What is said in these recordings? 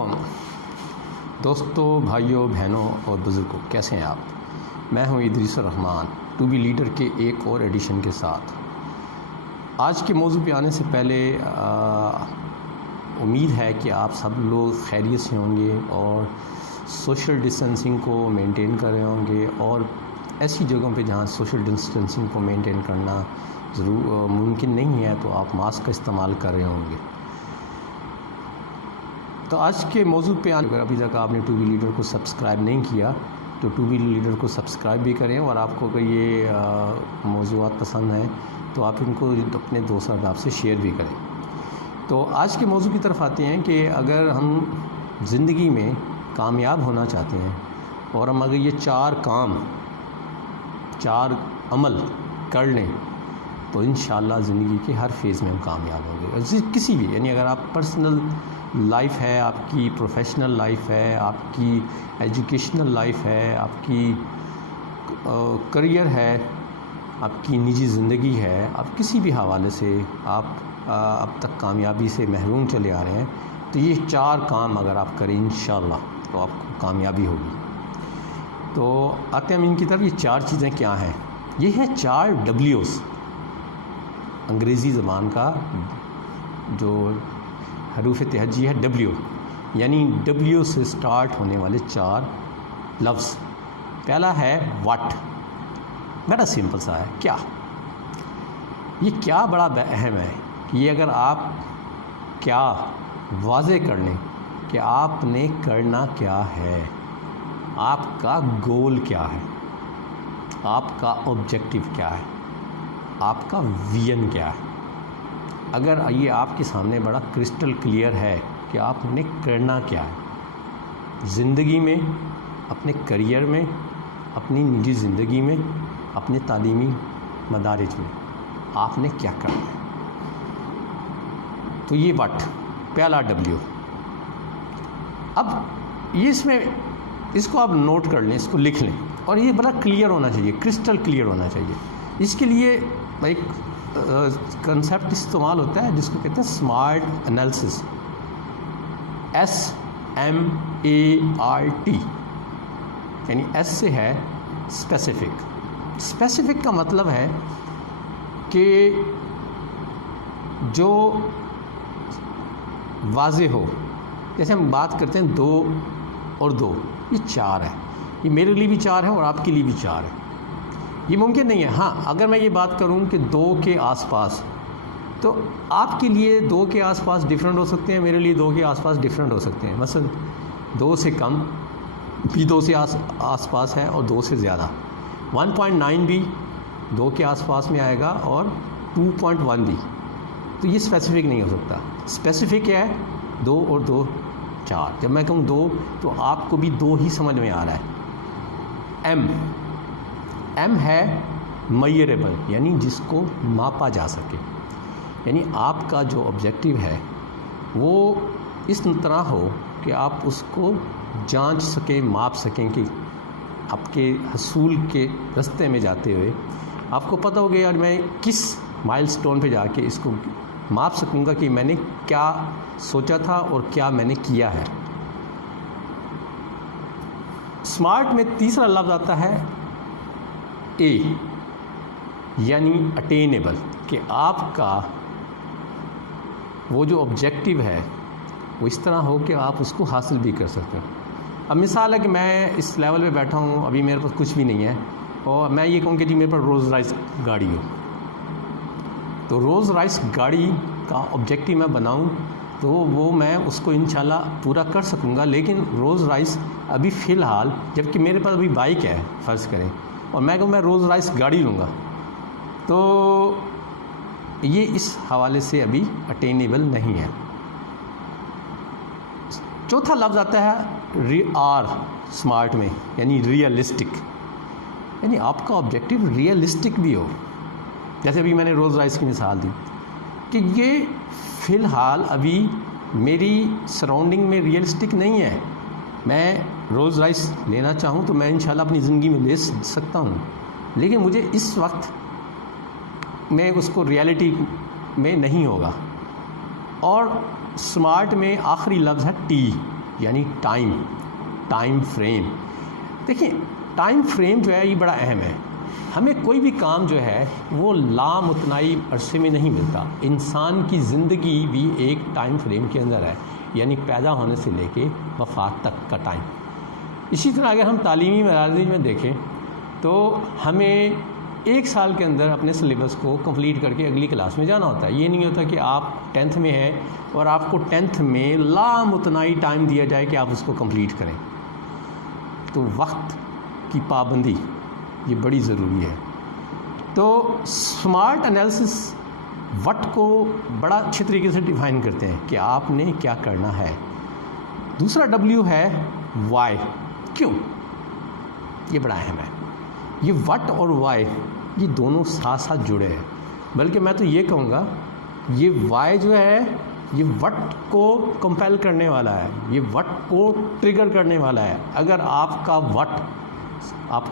علیکم دوستوں، بھائیوں، بہنوں اور بزرگوں، کیسے ہیں آپ؟ میں ہوں ادریس الرحمان، ٹو بی لیڈر کے ایک اور ایڈیشن کے ساتھ۔ آج کے موضوع پہ آنے سے پہلے امید ہے کہ آپ سب لوگ خیریت سے ہوں گے اور سوشل ڈسٹینسنگ کو مینٹین کر رہے ہوں گے، اور ایسی جگہوں پہ جہاں سوشل ڈسٹینسنگ کو مینٹین کرنا ممکن نہیں ہے تو آپ ماسک کا استعمال کر رہے ہوں گے۔ تو آج کے موضوع پہ اگر ابھی تک آپ نے ٹو بی لیڈر کو سبسکرائب نہیں کیا تو ٹو بی لیڈر کو سبسکرائب بھی کریں، اور آپ کو اگر یہ موضوعات پسند ہیں تو آپ ان کو اپنے دوست احباب سے شیئر بھی کریں۔ تو آج کے موضوع کی طرف آتے ہیں کہ اگر ہم زندگی میں کامیاب ہونا چاہتے ہیں اور ہم اگر یہ چار عمل کر لیں تو انشاءاللہ زندگی کے ہر فیز میں ہم کامیاب ہوں گے، کسی بھی، یعنی اگر آپ پرسنل لائف ہے، آپ کی پروفیشنل لائف ہے، آپ کی ایجوکیشنل لائف ہے، آپ کی کریئر ہے، آپ کی نجی زندگی ہے، آپ کسی بھی حوالے سے آپ اب تک کامیابی سے محروم چلے آ رہے ہیں، تو یہ 4 کام اگر آپ کریں انشاءاللہ تو آپ کو کامیابی ہوگی۔ تو آتے ہیں ہم ان کی طرف۔ یہ 4 چیزیں کیا ہیں؟ یہ ہیں 4 ڈبلیوز، انگریزی زبان کا جو حروف تہجی ہے ڈبلیو، یعنی ڈبلیو سے سٹارٹ ہونے والے 4 لفظ۔ پہلا ہے واٹ، بڑا سمپل سا ہے، کیا۔ یہ کیا بڑا اہم ہے کہ یہ اگر آپ کیا واضح کر لیں کہ آپ نے کرنا کیا ہے، آپ کا گول کیا ہے، آپ کا آبجیکٹیو کیا ہے، آپ کا ویژن کیا ہے۔ اگر یہ آپ کے سامنے بڑا کرسٹل کلیئر ہے کہ آپ نے کرنا کیا ہے زندگی میں، اپنے کریئر میں، اپنی نجی زندگی میں، اپنے تعلیمی مدارج میں آپ نے کیا کرنا ہے، تو یہ واٹ، پہلا ڈبلیو۔ اب یہ اس کو آپ نوٹ کر لیں، اس کو لکھ لیں، اور یہ بڑا کلیئر ہونا چاہیے، کرسٹل کلیئر ہونا چاہیے۔ اس کے لیے ایک کنسیپٹ استعمال ہوتا ہے جس کو کہتے ہیں سمارٹ انالیسس، SMART، یعنی ایس سے ہے اسپیسیفک۔ اسپیسیفک کا مطلب ہے کہ جو واضح ہو، جیسے ہم بات کرتے ہیں 2 اور 2، یہ 4 ہے، یہ میرے لیے بھی 4 ہے اور آپ کے لیے بھی 4 ہے، یہ ممکن نہیں ہے۔ ہاں، اگر میں یہ بات کروں کہ 2 کے آس پاس، تو آپ کے لیے 2 کے آس پاس ڈفرینٹ ہو سکتے ہیں، میرے لیے 2 کے آس پاس ڈفرینٹ ہو سکتے ہیں۔ مثلا 2 سے کم بھی 2 سے آس پاس ہے اور 2 سے زیادہ، 1.9 بھی 2 کے آس پاس میں آئے گا اور 2.1 بھی، تو یہ اسپیسیفک نہیں ہو سکتا۔ اسپیسیفک کیا ہے؟ 2 اور 2 4۔ جب میں کہوں 2 تو آپ کو بھی 2 ہی سمجھ میں آ رہا ہے۔ ایم ہے میئریبل، یعنی جس کو ماپا جا سکے، یعنی آپ کا جو آبجیکٹیو ہے وہ اس طرح ہو کہ آپ اس کو جانچ سکیں، ماپ سکیں، کہ آپ کے حصول کے راستے میں جاتے ہوئے آپ کو پتہ ہو گیا یار میں کس مائل سٹون پہ جا کے اس کو ماپ سکوں گا کہ میں نے کیا سوچا تھا اور کیا میں نے کیا ہے۔ اسمارٹ میں تیسرا لفظ آتا ہے اے، یعنی اٹینیبل، کہ آپ کا وہ جو آبجیکٹیو ہے وہ اس طرح ہو کہ آپ اس کو حاصل بھی کر سکتے ہیں۔ اب مثال ہے کہ میں اس لیول پہ بیٹھا ہوں، ابھی میرے پاس کچھ بھی نہیں ہے، اور میں یہ کہوں کہ جی میرے پاس رولز رائس گاڑی ہو، تو رولز رائس گاڑی کا آبجیکٹیو میں بناؤں تو وہ میں اس کو انشاءاللہ پورا کر سکوں گا، لیکن رولز رائس ابھی فی الحال، جب کہ میرے پاس ابھی بائک ہے فرض کریں، اور میں کہوں میں رولز رائس گاڑی لوں گا، تو یہ اس حوالے سے ابھی اٹینیبل نہیں ہے۔ چوتھا لفظ آتا ہے آر اسمارٹ میں، یعنی ریئلسٹک، یعنی آپ کا آبجیکٹیو ریئلسٹک بھی ہو۔ جیسے ابھی میں نے رولز رائس کی مثال دی کہ یہ فی الحال ابھی میری سراؤنڈنگ میں ریئلسٹک نہیں ہے، میں رولز رائس لینا چاہوں تو میں انشاءاللہ اپنی زندگی میں لے سکتا ہوں، لیکن مجھے اس وقت میں اس کو ریئلٹی میں نہیں ہوگا۔ اور اسمارٹ میں آخری لفظ ہے ٹی، یعنی ٹائم فریم. دیکھیں ٹائم فریم جو ہے یہ بڑا اہم ہے. ہمیں کوئی بھی کام جو ہے وہ لامتناہی عرصے میں نہیں ملتا. انسان کی زندگی بھی ایک ٹائم فریم کے اندر ہے، یعنی پیدا ہونے سے لے کے وفات تک کا ٹائم. اسی طرح اگر ہم تعلیمی مراحل میں دیکھیں تو ہمیں 1 سال کے اندر اپنے سلیبس کو کمپلیٹ کر کے اگلی کلاس میں جانا ہوتا ہے. یہ نہیں ہوتا کہ آپ 10th میں ہیں اور آپ کو 10th میں لامتناہی ٹائم دیا جائے کہ آپ اس کو کمپلیٹ کریں. تو وقت کی پابندی یہ بڑی ضروری ہے. تو سمارٹ انالیسس وٹ کو بڑا اچھے طریقے سے ڈیفائن کرتے ہیں کہ آپ نے کیا کرنا ہے. دوسرا ڈبلیو ہے وائی، کیوں. یہ بڑا اہم ہے. یہ وٹ اور وائی یہ دونوں ساتھ ساتھ جڑے ہیں. بلکہ میں تو یہ کہوں گا یہ وائی جو ہے یہ وٹ کو کمپیل کرنے والا ہے، یہ وٹ کو ٹریگر کرنے والا ہے. اگر آپ کا وٹ آپ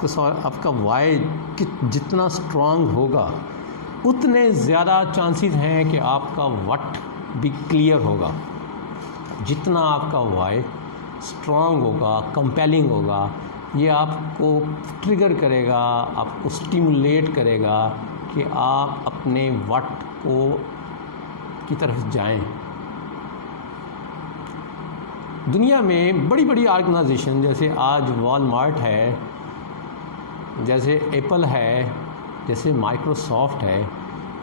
کا وائی جتنا اسٹرانگ ہوگا اتنے زیادہ چانسز ہیں کہ آپ کا وٹ بھی کلیئر ہوگا. جتنا آپ کا وائی اسٹرانگ ہوگا، کمپیلنگ ہوگا، یہ آپ کو ٹریگر کرے گا، آپ کو اسٹیمولیٹ کرے گا کہ آپ اپنے وٹ کی طرف جائیں. دنیا میں بڑی بڑی آرگنائزیشن جیسے آج وال مارٹ ہے، جیسے ایپل ہے، جیسے مائکروسافٹ ہے،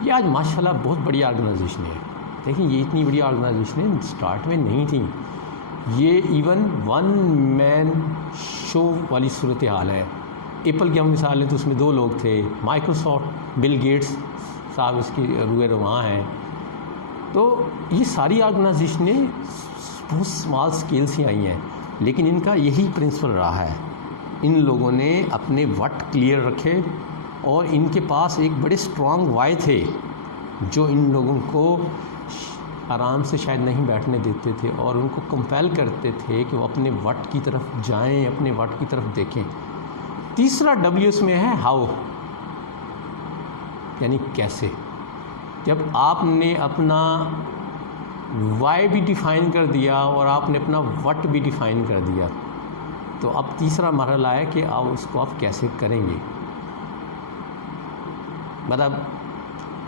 یہ آج ماشاءاللہ بہت بڑی آرگنائزیشن ہے. دیکھیں یہ اتنی بڑی آرگنائزیشنیں اسٹارٹ میں نہیں تھیں. یہ ایون 1 مین شو والی صورتحال ہے. ایپل کی ہم مثال لیں تو اس میں 2 لوگ تھے. مائکروسافٹ بل گیٹس صاحب اس کی روئے رواں ہیں. تو یہ ساری آرگنائزیشنیں بہت اسمال اسکیل سے آئی ہیں، لیکن ان کا یہی پرنسپل رہا ہے. ان لوگوں نے اپنے وٹ کلیئر رکھے اور ان کے پاس ایک بڑے اسٹرانگ وائی تھے جو ان لوگوں کو آرام سے شاید نہیں بیٹھنے دیتے تھے اور ان کو کمپیل کرتے تھے کہ وہ اپنے وٹ کی طرف جائیں، اپنے وٹ کی طرف دیکھیں. تیسرا ڈبلیو اس میں ہے ہاؤ، یعنی کیسے. جب آپ نے اپنا وائی بھی ڈیفائن کر دیا اور آپ نے اپنا وٹ بھی ڈیفائن کر دیا تو اب تیسرا مرحلہ ہے کہ آپ اس کو آپ کیسے کریں گے. مطلب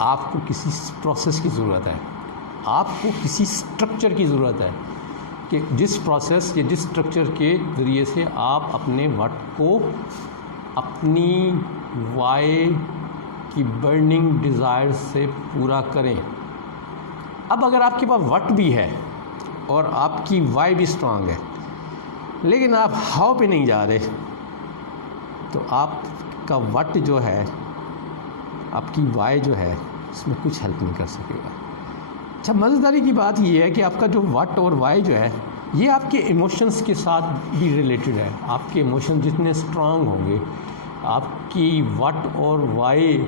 آپ کو کسی پروسیس کی ضرورت ہے، آپ کو کسی سٹرکچر کی ضرورت ہے کہ جس پروسیس یا جس سٹرکچر کے ذریعے سے آپ اپنے وٹ کو اپنی وائی کی برننگ ڈیزائر سے پورا کریں. اب اگر آپ کے پاس وٹ بھی ہے اور آپ کی وائی بھی اسٹرانگ ہے لیکن آپ ہاؤ پہ نہیں جا رہے تو آپ کا وٹ جو ہے، آپ کی وائی جو ہے اس میں کچھ ہیلپ نہیں کر سکے گا. اچھا مزیداری کی بات یہ ہے کہ آپ کا جو وٹ اور وائی جو ہے یہ آپ کے ایموشنز کے ساتھ بھی ریلیٹڈ ہے. آپ کے ایموشن جتنے اسٹرانگ ہوں گے آپ کی وٹ اور وائی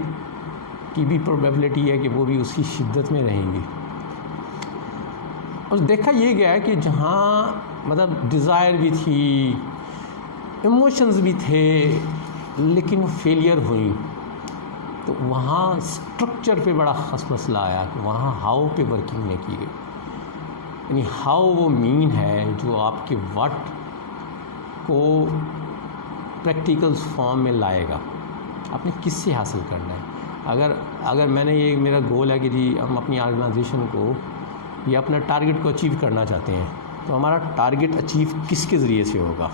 کی بھی پروبیبلٹی ہے کہ وہ بھی اس کی شدت میں رہیں گی. اور دیکھا یہ گیا ہے کہ جہاں مطلب ڈیزائر بھی تھی، ایموشنز بھی تھے، لیکن وہ فیلئر ہوئیں تو وہاں سٹرکچر پہ بڑا خاص مسئلہ آیا کہ وہاں ہاؤ پہ ورکنگ نہیں کی گئی. یعنی ہاؤ وہ مین ہے جو آپ کے وٹ کو پریکٹیکل فارم میں لائے گا. آپ نے کس سے حاصل کرنا ہے. اگر میں نے یہ میرا گول ہے کہ جی ہم اپنی آرگنائزیشن کو یا اپنا ٹارگٹ کو اچیو کرنا چاہتے ہیں تو ہمارا ٹارگٹ اچیو کس کے ذریعے سے ہوگا.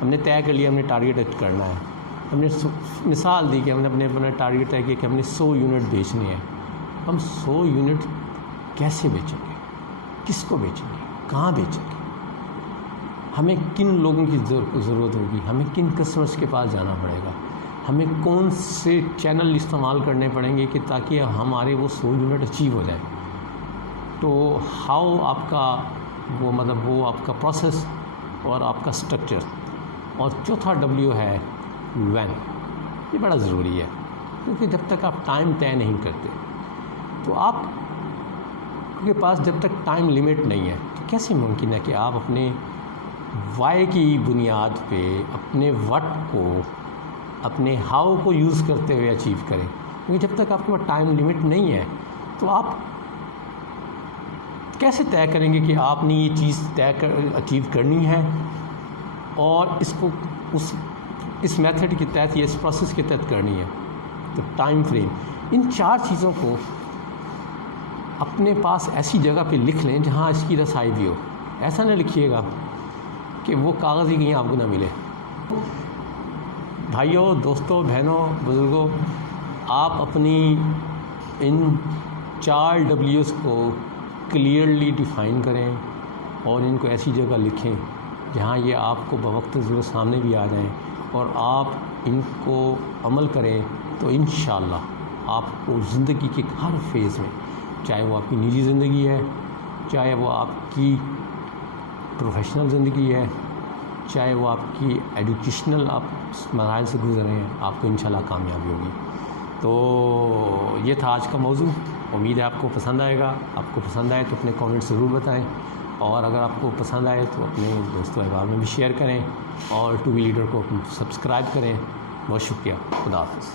ہم نے طے کر لیا ہم نے ٹارگٹ کرنا ہے. ہم نے مثال دی کہ ہم نے اپنا ٹارگٹ طے کیا کہ ہم نے 100 یونٹ بیچنے ہیں. ہم 100 یونٹ کیسے بیچیں گے، کس کو بیچیں گے، کہاں بیچیں گے، ہمیں کن لوگوں کی ضرورت ہوگی، ہمیں کن کسٹمرز کے پاس جانا پڑے گا، ہمیں کون سے چینل استعمال کرنے پڑیں گے کہ تاکہ ہمارے وہ 100 یونٹ اچیو ہو جائیں. تو ہاؤ آپ کا وہ مطلب وہ آپ کا پروسیس اور آپ کا سٹرکچر. اور چوتھا ڈبلیو ہے وین. یہ بڑا ضروری ہے کیونکہ جب تک آپ ٹائم طے نہیں کرتے تو آپ کے پاس جب تک ٹائم لمٹ نہیں ہے تو کیسے ممکن ہے کہ آپ اپنے وائی کی بنیاد پہ اپنے وٹ کو اپنے ہاؤ کو یوز کرتے ہوئے اچیو کریں. کیونکہ جب تک آپ کے پاس ٹائم لمٹ نہیں ہے تو آپ کیسے طے کریں گے کہ آپ نے یہ چیز اچیو کرنی ہے اور اس کو اس میتھڈ کے تحت یا اس پروسیس کے تحت کرنی ہے؟ تو ٹائم فریم، ان 4 چیزوں کو اپنے پاس ایسی جگہ پہ لکھ لیں جہاں اس کی رسائی بھی ہو. ایسا نہ لکھیے گا کہ وہ کاغذ ہی کہیں آپ کو نہ ملے. بھائیوں، دوستوں، بہنوں، بزرگوں، آپ اپنی ان 4 W's کو کلیئرلی ڈیفائن کریں اور ان کو ایسی جگہ لکھیں جہاں یہ آپ کو بوقت ضرورت سامنے بھی آ جائیں اور آپ ان کو عمل کریں تو انشاءاللہ آپ کو زندگی کے ہر فیز میں، چاہے وہ آپ کی نجی زندگی ہے، چاہے وہ آپ کی پروفیشنل زندگی ہے، چاہے وہ آپ کی ایجوکیشنل آپ مراحل سے گزر رہے ہیں، آپ کو انشاءاللہ کامیابی ہوگی. تو یہ تھا آج کا موضوع. امید ہے آپ کو پسند آئے گا. آپ کو پسند آئے تو اپنے کامنٹ ضرور بتائیں، اور اگر آپ کو پسند آئے تو اپنے دوستوں احباب میں بھی شیئر کریں اور ٹو بی لیڈر کو سبسکرائب کریں. بہت شکریہ. خدا حافظ.